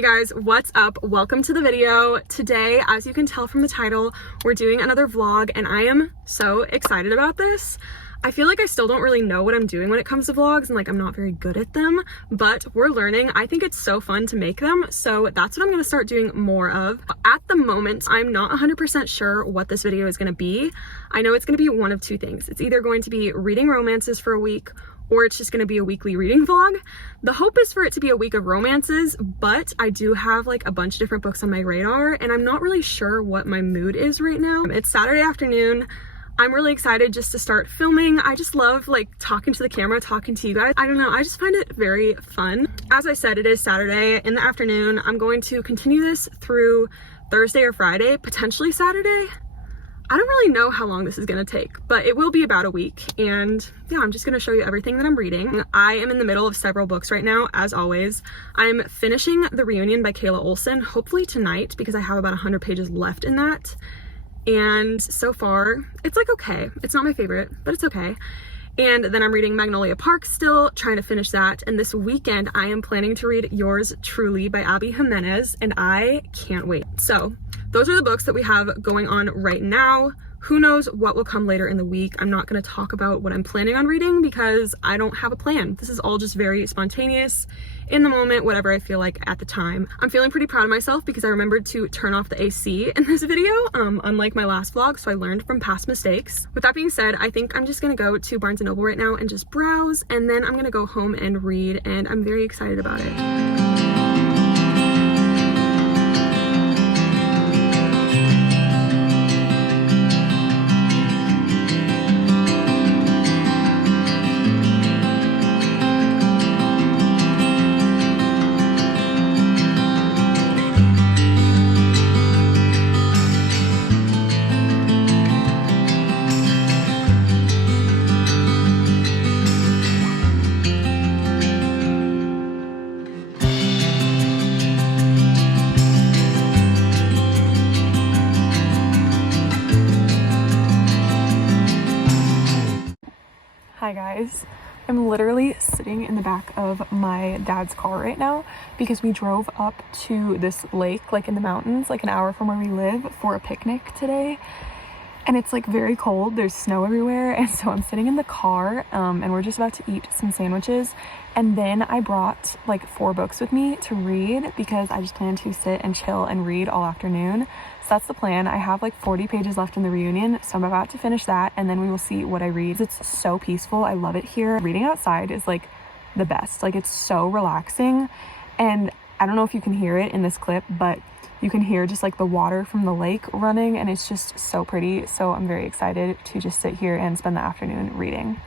Hey guys, what's up? Welcome to the video. Today, as you can tell from the title, we're doing another vlog and I am so excited about this. I feel like I still don't really know what I'm doing when it comes to vlogs and like I'm not very good at them, but we're learning. I think it's so fun to make them, so that's what I'm gonna start doing more of. At the moment, I'm not 100% sure what this video is gonna be. I know it's gonna be one of two things. It's either going to be reading romances for a week, or it's just gonna be a weekly reading vlog. The hope is for it to be a week of romances, but I do have like a bunch of different books on my radar and I'm not really sure what my mood is right now. It's Saturday afternoon. I'm really excited just to start filming. I just love like talking to the camera, talking to you guys. I don't know, I just find it very fun. As I said, it is Saturday in the afternoon. I'm going to continue this through Thursday or Friday, potentially Saturday. I don't really know how long this is gonna take, but it will be about a week. And yeah, I'm just gonna show you everything that I'm reading. I am in the middle of several books right now, as always. I'm finishing The Reunion by Kayla Olson, hopefully tonight, because I have about 100 pages left in that. And so far, it's like okay. It's not my favorite, but it's okay. And then I'm reading Magnolia Park still, trying to finish that. And this weekend, I am planning to read Yours Truly by Abby Jimenez, and I can't wait. So those are the books that we have going on right now. Who knows what will come later in the week. I'm not going to talk about what I'm planning on reading because I don't have a plan. This is all just very spontaneous, in the moment, whatever I feel like at the time. I'm feeling pretty proud of myself because I remembered to turn off the AC in this video, unlike my last vlog, so I learned from past mistakes. With that being said, I think I'm just gonna go to Barnes & Noble right now and just browse, and then I'm gonna go home and read, and I'm very excited about it. Hi guys, I'm literally sitting in the back of my dad's car right now because we drove up to this lake like in the mountains like an hour from where we live for a picnic today, and it's like very cold, there's snow everywhere, and so I'm sitting in the car and we're just about to eat some sandwiches, and then I brought like 4 books with me to read because I just plan to sit and chill and read all afternoon. So that's the plan. I have like 40 pages left in The Reunion, so I'm about to finish that and then we will see what I read. It's so peaceful. I love it here. Reading outside is like the best. Like it's so relaxing, and I don't know if you can hear it in this clip, but you can hear just like the water from the lake running, and it's just so pretty. So I'm very excited to just sit here and spend the afternoon reading.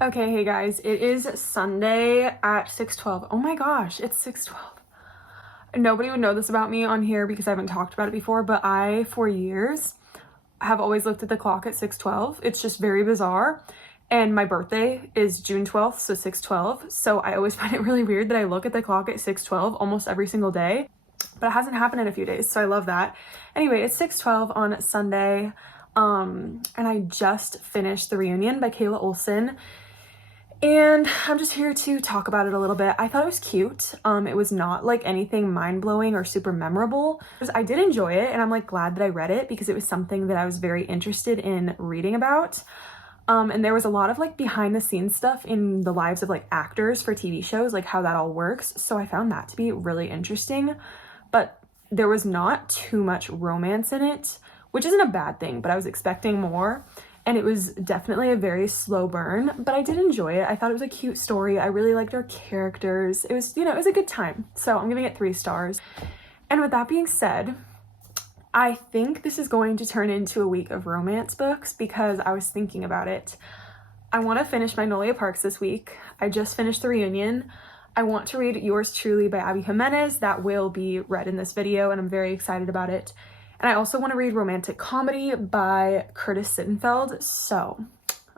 Okay, hey guys, it is Sunday at 6:12. Oh my gosh, it's 6:12. Nobody would know this about me on here because I haven't talked about it before, but I, for years, have always looked at the clock at 6:12. It's just very bizarre. And my birthday is June 12th, so 6:12. So I always find it really weird that I look at the clock at 6:12 almost every single day, but it hasn't happened in a few days, so I love that. Anyway, it's 6:12 on Sunday, and I just finished The Reunion by Kayla Olson. And I'm just here to talk about it a little bit. I thought it was cute. It was not like anything mind-blowing or super memorable. I did enjoy it, and I'm like glad that I read it because it was something that I was very interested in reading about. And there was a lot of like behind the scenes stuff in the lives of like actors for TV shows, like how that all works. So I found that to be really interesting, but there was not too much romance in it, which isn't a bad thing, but I was expecting more. And it was definitely a very slow burn, but I did enjoy it. I thought it was a cute story. I really liked our characters. It was, you know, it was a good time. So I'm giving it 3 stars. And with that being said, I think this is going to turn into a week of romance books because I was thinking about it. I want to finish Magnolia Parks this week. I just finished The Reunion. I want to read Yours Truly by Abby Jimenez. That will be read in this video, and I'm very excited about it. And I also want to read Romantic Comedy by Curtis Sittenfeld. So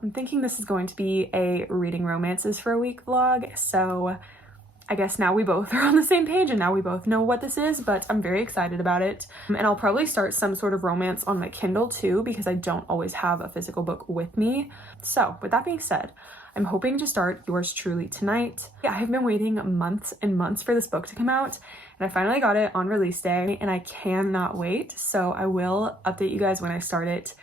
I'm thinking this is going to be a reading romances for a week vlog. So I guess now we both are on the same page and now we both know what this is, but I'm very excited about it. And I'll probably start some sort of romance on my Kindle too, because I don't always have a physical book with me. So with that being said, I'm hoping to start Yours Truly tonight. I have been waiting months and months for this book to come out, and I finally got it on release day, and I cannot wait. So I will update you guys when I start it,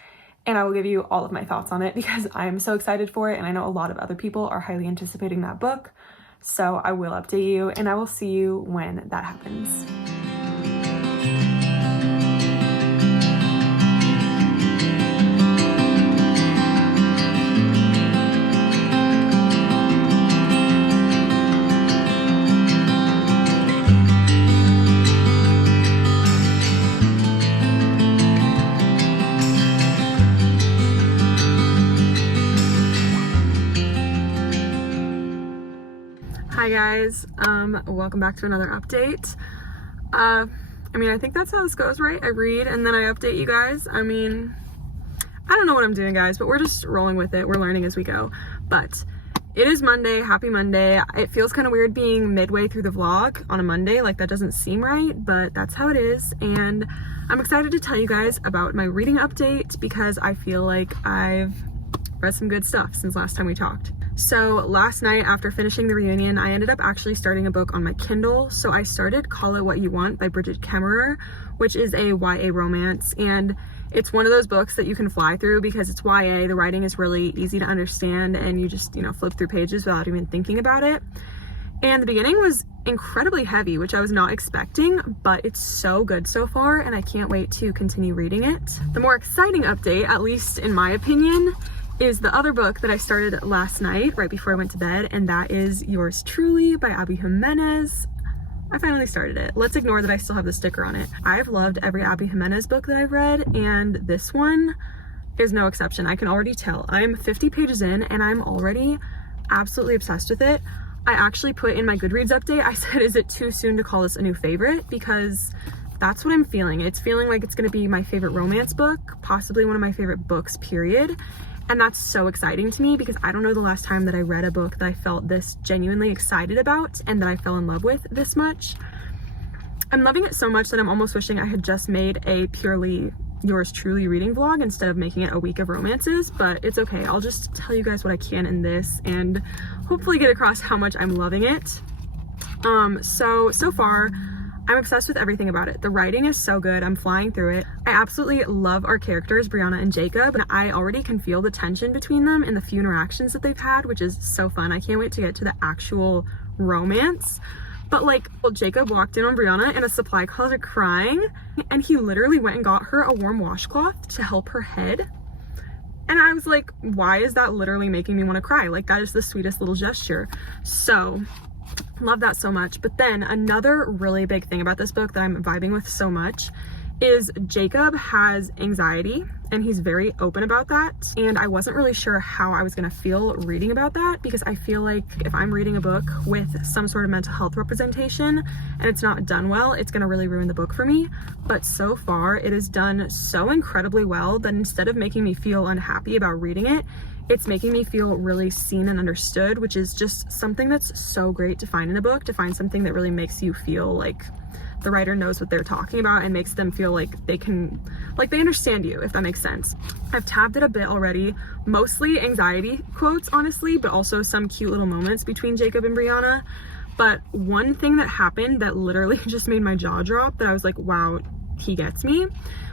and I will give you all of my thoughts on it because I'm so excited for it, and I know a lot of other people are highly anticipating that book. So I will update you, and I will see you when that happens. Hi guys, welcome back to another update. I think that's how this goes, right? I read and then I update you guys. I don't know what I'm doing, guys, but we're just rolling with it. We're learning as we go. But it is Monday. Happy Monday. It feels kind of weird being midway through the vlog on a Monday. Like, that doesn't seem right, but that's how it is. And I'm excited to tell you guys about my reading update because I feel like I've read some good stuff since last time we talked. So last night after finishing the reunion, I ended up actually starting a book on my Kindle. So I started Call It What You Want by Bridget Kemmerer, which is a YA romance. And it's one of those books that you can fly through because it's YA. The writing is really easy to understand and you just, flip through pages without even thinking about it. And the beginning was incredibly heavy, which I was not expecting, but it's so good so far and I can't wait to continue reading it. The more exciting update, at least in my opinion, is the other book that I started last night right before I went to bed, and that is Yours Truly by Abby Jimenez. I finally started it. Let's ignore that I still have the sticker on it. I've loved every Abby Jimenez book that I've read, and this one is no exception. I can already tell. I'm 50 pages in and I'm already absolutely obsessed with it. I actually put in my Goodreads update, I said, is it too soon to call this a new favorite? Because that's what I'm feeling. It's feeling like it's gonna be my favorite romance book, possibly one of my favorite books, period. And that's so exciting to me because I don't know the last time that I read a book that I felt this genuinely excited about and that I fell in love with this much. I'm loving it so much that I'm almost wishing I had just made a purely Yours Truly reading vlog instead of making it a week of romances, but it's okay. I'll just tell you guys what I can in this and hopefully get across how much I'm loving it. So far, I'm obsessed with everything about it. The writing is so good. I'm flying through it. I absolutely love our characters, Brianna and Jacob, and I already can feel the tension between them in the few interactions that they've had, which is so fun. I can't wait to get to the actual romance. But Jacob walked in on Brianna in a supply closet crying, and he literally went and got her a warm washcloth to help her head. And I was like, why is that literally making me want to cry? Like, that is the sweetest little gesture. So love that so much. But then another really big thing about this book that I'm vibing with so much is Jacob has anxiety and he's very open about that. And I wasn't really sure how I was gonna feel reading about that because I feel like if I'm reading a book with some sort of mental health representation and it's not done well, it's gonna really ruin the book for me. But so far it is done so incredibly well that instead of making me feel unhappy about reading it, it's making me feel really seen and understood, which is just something that's so great to find in a book, to find something that really makes you feel like the writer knows what they're talking about and makes them feel like they understand you, if that makes sense. I've tabbed it a bit already, mostly anxiety quotes, honestly, but also some cute little moments between Jacob and Brianna. But one thing that happened that literally just made my jaw drop, that I was like, wow, he gets me,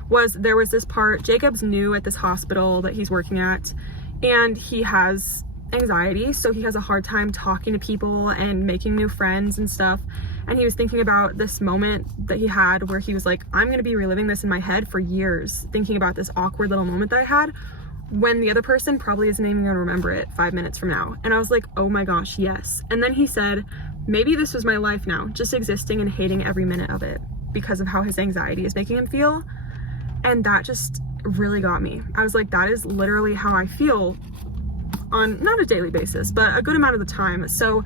was there was this part, Jacob's new at this hospital that he's working at, and he has anxiety, so he has a hard time talking to people and making new friends and stuff. And he was thinking about this moment that he had where he was like, I'm gonna be reliving this in my head for years, thinking about this awkward little moment that I had when the other person probably isn't even gonna remember it 5 minutes from now. And I was like, oh my gosh, yes. And then he said, maybe this was my life now, just existing and hating every minute of it because of how his anxiety is making him feel. And that just really got me. I was like, that is literally how I feel on not a daily basis, but a good amount of the time. So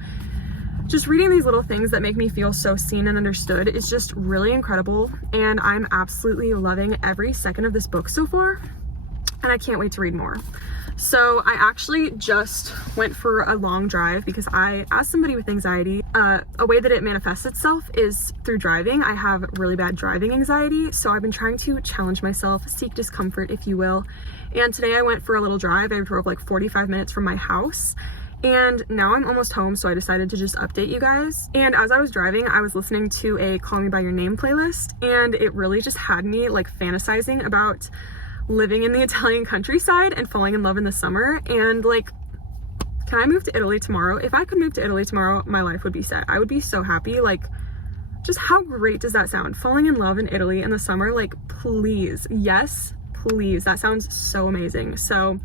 just reading these little things that make me feel so seen and understood is just really incredible, and I'm absolutely loving every second of this book so far, and I can't wait to read more. So I actually just went for a long drive because as somebody with anxiety, a way that it manifests itself is through driving. I have really bad driving anxiety, so I've been trying to challenge myself, seek discomfort, if you will. And today I went for a little drive. I drove like 45 minutes from my house, and now I'm almost home, so I decided to just update you guys. And as I was driving, I was listening to a Call Me By Your Name playlist, and it really just had me like fantasizing about living in the Italian countryside and falling in love in the summer. And like, can I move to Italy tomorrow? If I could move to Italy tomorrow, my life would be set. I would be so happy. Like, just how great does that sound? Falling in love in Italy in the summer, like, please, yes, please. That sounds so amazing. So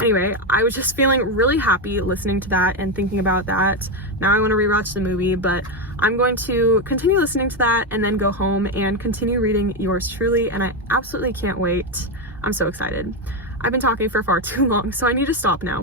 anyway, I was just feeling really happy listening to that and thinking about that. Now I want to rewatch the movie, but I'm going to continue listening to that and then go home and continue reading Yours Truly, and I absolutely can't wait. I'm so excited. I've been talking for far too long, so I need to stop now.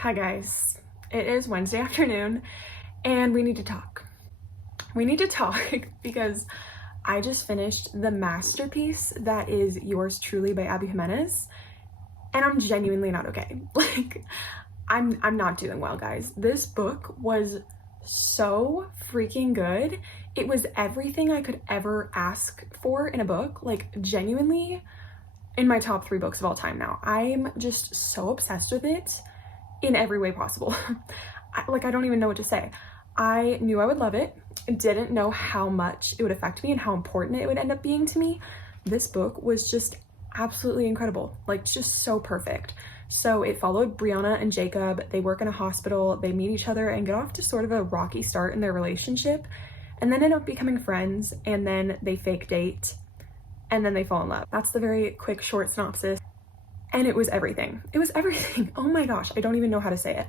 Hi guys, it is Wednesday afternoon and we need to talk. We need to talk because I just finished the masterpiece that is Yours Truly by Abby Jimenez, and I'm genuinely not okay. Like, I'm not doing well, guys. This book was so freaking good. It was everything I could ever ask for in a book, like genuinely in my top 3 books of all time now. I'm just so obsessed with it in every way possible. I don't even know what to say. I knew I would love it. Didn't know how much it would affect me and how important it would end up being to me. This book was just absolutely incredible, like just so perfect. So it followed Brianna and Jacob. They work in a hospital, they meet each other and get off to sort of a rocky start in their relationship, and then end up becoming friends, and then they fake date, and then they fall in love. That's the very quick, short synopsis. And it was everything. It was everything. Oh my gosh, I don't even know how to say it.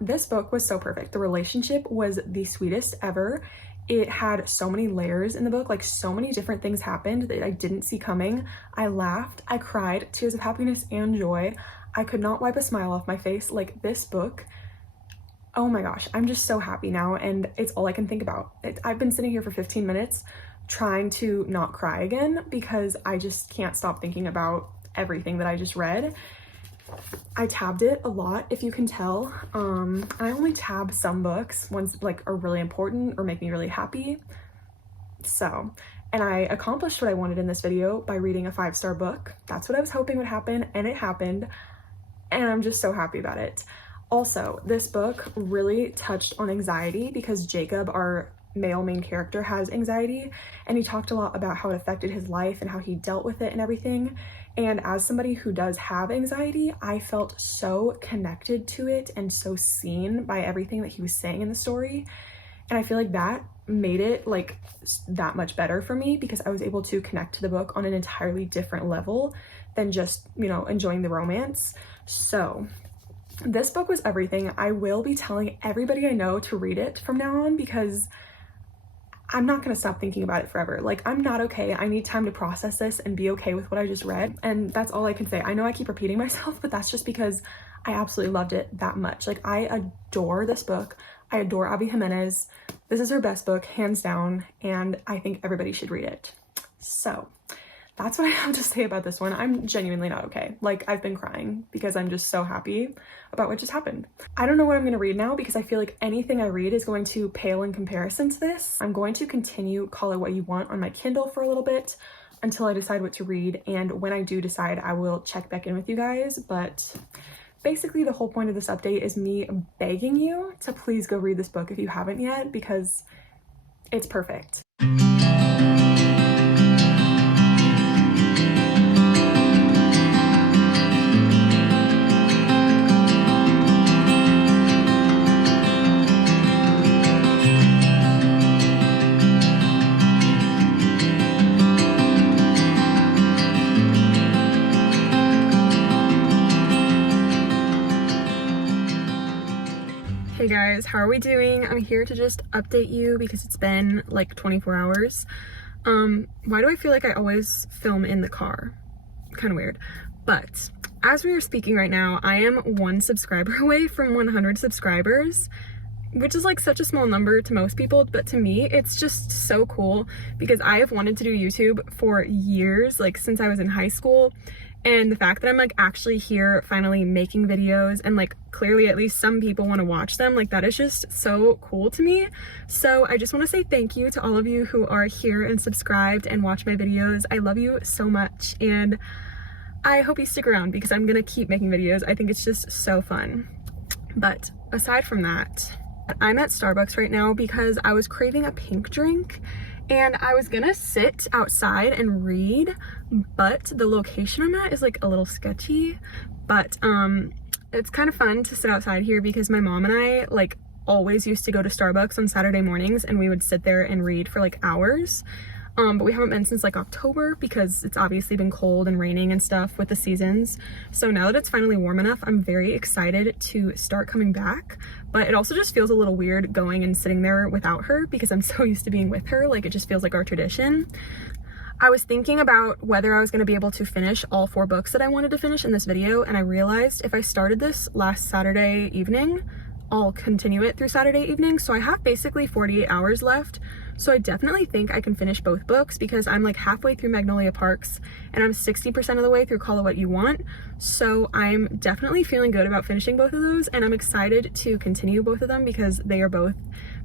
This book was so perfect. The relationship was the sweetest ever. It had so many layers in the book, like so many different things happened that I didn't see coming. I laughed, I cried, tears of happiness and joy. I could not wipe a smile off my face. Like, this book, oh my gosh, I'm just so happy now, and it's all I can think about. I've been sitting here for 15 minutes trying to not cry again because I just can't stop thinking about everything that I just read. I tabbed it a lot, if you can tell. I only tab some books, ones like are really important or make me really happy. So, and I accomplished what I wanted in this video by reading a 5-star book. That's what I was hoping would happen, and it happened, and I'm just so happy about it. Also, this book really touched on anxiety because Jacob, our male main character, has anxiety, and he talked a lot about how it affected his life and how he dealt with it and everything. And as somebody who does have anxiety, I felt so connected to it and so seen by everything that he was saying in the story. And I feel like that made it like that much better for me because I was able to connect to the book on an entirely different level than just, you know, enjoying the romance. So this book was everything. I will be telling everybody I know to read it from now on because I'm not going to stop thinking about it forever. Like, I'm not okay. I need time to process this and be okay with what I just read. And that's all I can say. I know I keep repeating myself, but that's just because I absolutely loved it that much. Like, I adore this book. I adore Abby Jimenez. This is her best book, hands down, and I think everybody should read it. So that's what I have to say about this one. I'm genuinely not okay. Like, I've been crying because I'm just so happy about what just happened. I don't know what I'm gonna read now because I feel like anything I read is going to pale in comparison to this. I'm going to continue Call It What You Want on my Kindle for a little bit until I decide what to read, and when I do decide, I will check back in with you guys. But basically the whole point of this update is me begging you to please go read this book if you haven't yet, because it's perfect. Hey guys, how are we doing? I'm here to just update you because it's been like 24 hours. Why do I feel like I always film in the car? Kind of weird. But as we are speaking right now, I am 1 subscriber away from 100 subscribers, which is like such a small number to most people, but to me, it's just so cool because I have wanted to do YouTube for years, like since I was in high school. And the fact that I'm like actually here finally making videos and like clearly at least some people want to watch them, like that is just so cool to me. So I just want to say thank you to all of you who are here and subscribed and watch my videos. I love you so much, and I hope you stick around because I'm gonna keep making videos. I think it's just so fun. But aside from that, I'm at Starbucks right now because I was craving a pink drink and I was gonna sit outside and read, but the location I'm at is like a little sketchy. But it's kind of fun to sit outside here because my mom and I like always used to go to Starbucks on Saturday mornings and we would sit there and read for like hours. But we haven't been since like October because it's obviously been cold and raining and stuff with the seasons. So now that it's finally warm enough, I'm very excited to start coming back. But it also just feels a little weird going and sitting there without her because I'm so used to being with her. Like, it just feels like our tradition. I was thinking about whether I was going to be able to finish all 4 books that I wanted to finish in this video, and I realized if I started this last Saturday evening, I'll continue it through Saturday evening. So I have basically 48 hours left. So I definitely think I can finish both books because I'm like halfway through Magnolia Parks and I'm 60% of the way through Call It What You Want. So I'm definitely feeling good about finishing both of those, and I'm excited to continue both of them because they are both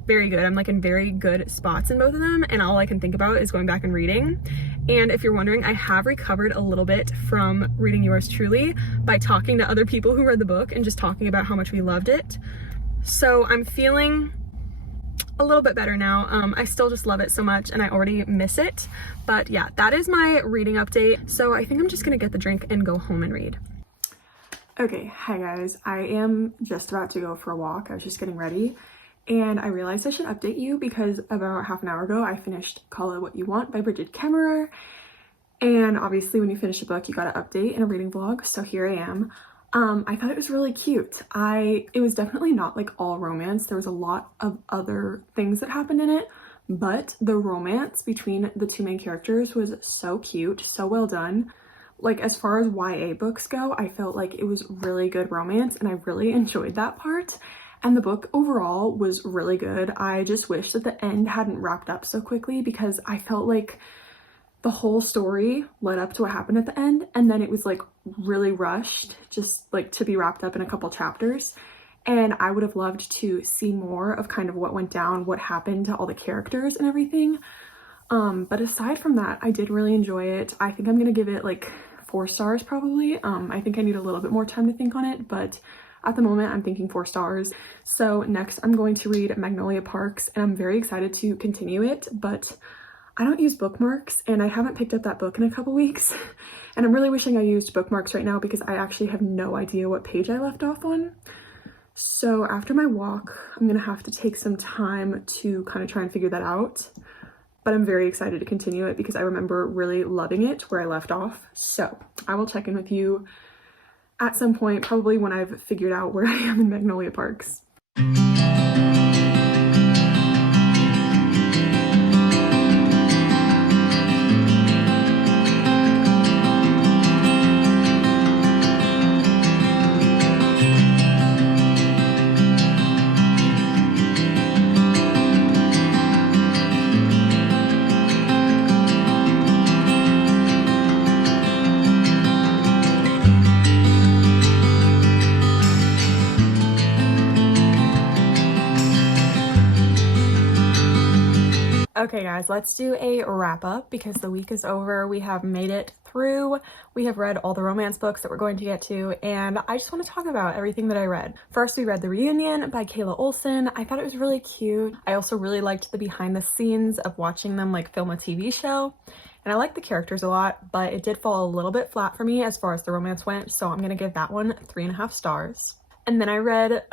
very good. I'm like in very good spots in both of them, and all I can think about is going back and reading. And if you're wondering, I have recovered a little bit from reading yours truly by talking to other people who read the book and just talking about how much we loved it. So I'm feeling a little bit better now. I still just love it so much and I already miss it. But yeah, that is my reading update. So I think I'm just gonna get the drink and go home and read. Okay, hi guys. I am just about to go for a walk. I was just getting ready and I realized I should update you because about half an hour ago I finished Call It What You Want by Bridget Kemmerer. And obviously when you finish a book, you gotta update in a reading vlog. So here I am. I thought it was really cute. It was definitely not like all romance. There was a lot of other things that happened in it, but the romance between the 2 main characters was so cute, so well done. Like, as far as YA books go, I felt like it was really good romance and I really enjoyed that part. And the book overall was really good. I just wish that the end hadn't wrapped up so quickly because I felt like the whole story led up to what happened at the end, and then it was like really rushed just like to be wrapped up in a couple chapters. And I would have loved to see more of kind of what went down, what happened to all the characters and everything. But aside from that, I did really enjoy it. I think I'm gonna give it like 4 stars probably. I think I need a little bit more time to think on it, but at the moment I'm thinking 4 stars. So next I'm going to read Magnolia Parks and I'm very excited to continue it, but I don't use bookmarks and I haven't picked up that book in a couple weeks. And I'm really wishing I used bookmarks right now because I actually have no idea what page I left off on. So after my walk, I'm gonna have to take some time to kind of try and figure that out. But I'm very excited to continue it because I remember really loving it where I left off. So I will check in with you at some point, probably when I've figured out where I am in Magnolia Parks. Okay guys, let's do a wrap up because the week is over. We have made it through. We have read all the romance books that we're going to get to, and I just want to talk about everything that I read. First, we read The Reunion by Kayla Olson. I thought it was really cute. I also really liked the behind the scenes of watching them like film a TV show. And I like the characters a lot, but it did fall a little bit flat for me as far as the romance went, so I'm gonna give that one 3.5 stars. And then I read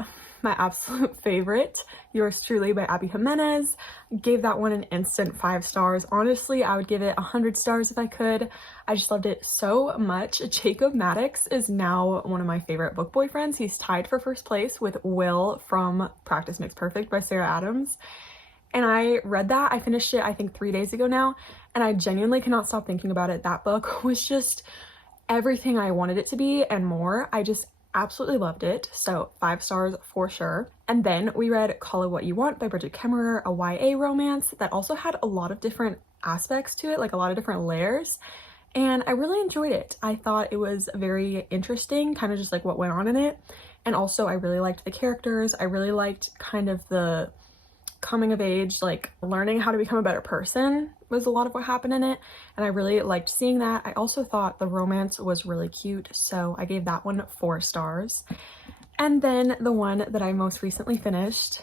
my absolute favorite, Yours Truly by Abby Jimenez. Gave that one an instant 5 stars. Honestly, I would give it 100 stars if I could. I just loved it so much. Jacob Maddox is now one of my favorite book boyfriends. He's tied for first place with Will from Practice Makes Perfect by Sarah Adams. And I read that. I finished it, I think 3 days ago now, and I genuinely cannot stop thinking about it. That book was just everything I wanted it to be and more. I just absolutely loved it, so 5 stars for sure. And then we read Call It What You Want by Bridget Kemmerer, a YA romance that also had a lot of different aspects to it, like a lot of different layers, and I really enjoyed it. I thought it was very interesting, kind of just like what went on in it, and also I really liked the characters. I really liked kind of the coming of age, like learning how to become a better person was a lot of what happened in it, and I really liked seeing that. I also thought the romance was really cute, so I gave that one 4 stars. And then the one that I most recently finished,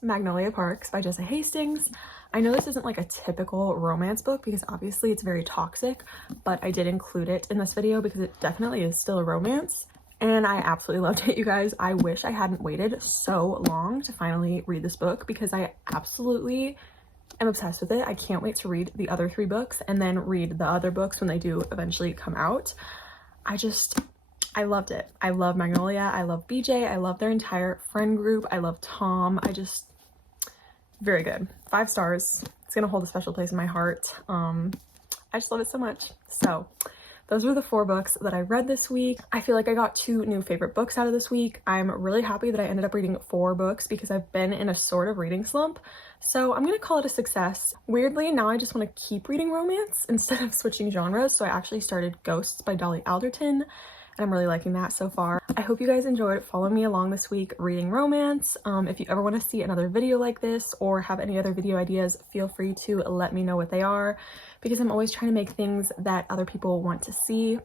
Magnolia Parks by Jessa Hastings. I know this isn't like a typical romance book because obviously it's very toxic, but I did include it in this video because it definitely is still a romance. And I absolutely loved it, you guys. I wish I hadn't waited so long to finally read this book because I absolutely am obsessed with it. I can't wait to read the other 3 books and then read the other books when they do eventually come out. I loved it. I love Magnolia. I love BJ. I love their entire friend group. I love Tom. Very good. 5 stars. It's gonna hold a special place in my heart. I just love it so much. So those were the 4 books that I read this week. I feel like I got 2 new favorite books out of this week. I'm really happy that I ended up reading 4 books because I've been in a sort of reading slump. So I'm gonna call it a success. Weirdly, now I just want to keep reading romance instead of switching genres. So I actually started Ghosts by Dolly Alderton, and I'm really liking that so far. I hope you guys enjoyed following me along this week reading romance. If you ever want to see another video like this or have any other video ideas, feel free to let me know what they are because I'm always trying to make things that other people want to see.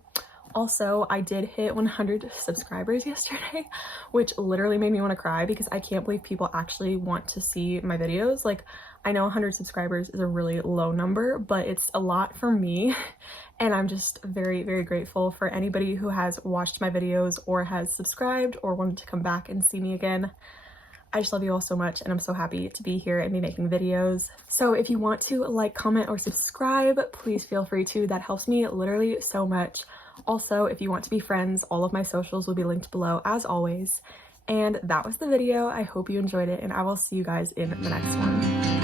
Also, I did hit 100 subscribers yesterday, which literally made me want to cry because I can't believe people actually want to see my videos. Like, I know 100 subscribers is a really low number, but it's a lot for me. And I'm just very, very grateful for anybody who has watched my videos or has subscribed or wanted to come back and see me again. I just love you all so much, and I'm so happy to be here and be making videos. So if you want to like, comment, or subscribe, please feel free to. That helps me literally so much. Also, if you want to be friends, all of my socials will be linked below as always. And that was the video. I hope you enjoyed it, and I will see you guys in the next one.